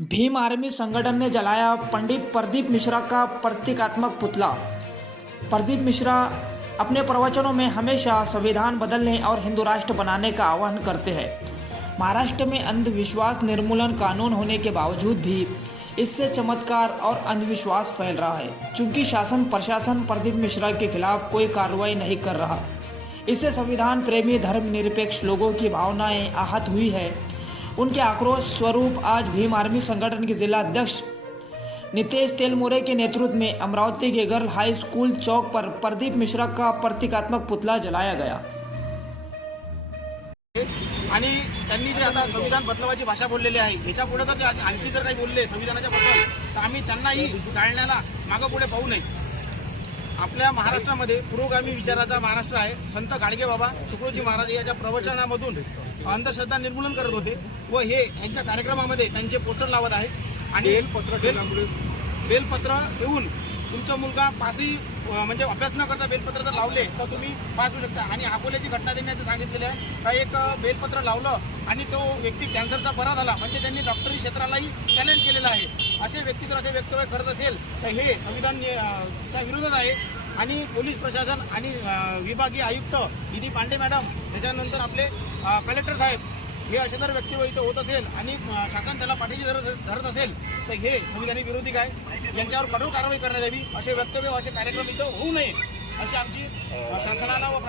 Bhim army संगठन ने जलाया पंडित प्रदीप मिश्रा का प्रतीकात्मक पुतला। प्रदीप मिश्रा अपने प्रवचनों में हमेशा संविधान बदलने और हिंदू राष्ट्र बनाने का आह्वान करते हैं। महाराष्ट्र में अंधविश्वास निर्मूलन कानून होने के बावजूद भी इससे चमत्कार और अंधविश्वास फैल रहा है। चूँकि शासन प्रशासन प्रदीप मिश्रा के खिलाफ कोई कार्रवाई नहीं कर रहा। इससे संविधान प्रेमी, धर्मनिरपेक्ष लोगों की भावनाएँ आहत हुई है। उनके आक्रोश स्वरूप आज भीम आर्मी संगठन के जिला अध्यक्ष नितेश तेलमोरे के नेतृत्व में अमरावती के गर्ल हाई स्कूल चौक पर प्रदीप मिश्रा का प्रतीकात्मक पुतला जलाया गया। आणि त्यांनी जे आता संविधान बदलावाची भाषा बोललेली आहे याच्यापुढे जर ते आणखी जर काही बोलले संविधानाच्या बद्दल तर आम्ही त्यांनाही टाळण्याला मागं पुढे पाहू नये. आपल्या महाराष्ट्रामध्ये पुरोगामी विचाराचा महाराष्ट्र आहे. संत गाडगे बाबा तुकडोजी महाराज याच्या प्रवचनामधून अंधश्रद्धा निर्मूलन करत होते व हे यांच्या कार्यक्रमामध्ये त्यांचे पोस्टर लावत आहे आणि बेल- बेलपत्र देऊन तुमचा मुलगा पासही म्हणजे अभ्यास न करता बेलपत्र जर लावले तर तुम्ही पास होऊ शकता. आणि अकोल्याची घटना त्यांनी सांगितलेली आहे. का एक बेलपत्र लावलं आणि तो व्यक्ती कॅन्सरचा बरा झाला. म्हणजे त्यांनी डॉक्टरी क्षेत्रालाही चॅलेंज केलेलं आहे. असे व्यक्ती जर असे वक्तव्य करत असेल तर हे संविधान त्या च्या विरोधात आहे. आणि पोलीस प्रशासन आणि विभागीय आयुक्त निधी पांडे मॅडम त्याच्यानंतर आपले कलेक्टर साहेब हे असे जर व्यक्ती इथं होत असेल आणि शासन त्याला पाठीशी धरत धरत असेल तर हे संविधानिक विरोधी काय? यांच्यावर कठोर कारवाई करण्यात यावी. असे वक्तव्य असे कार्यक्रम इथं होऊ नये अशी आमची शासनाला व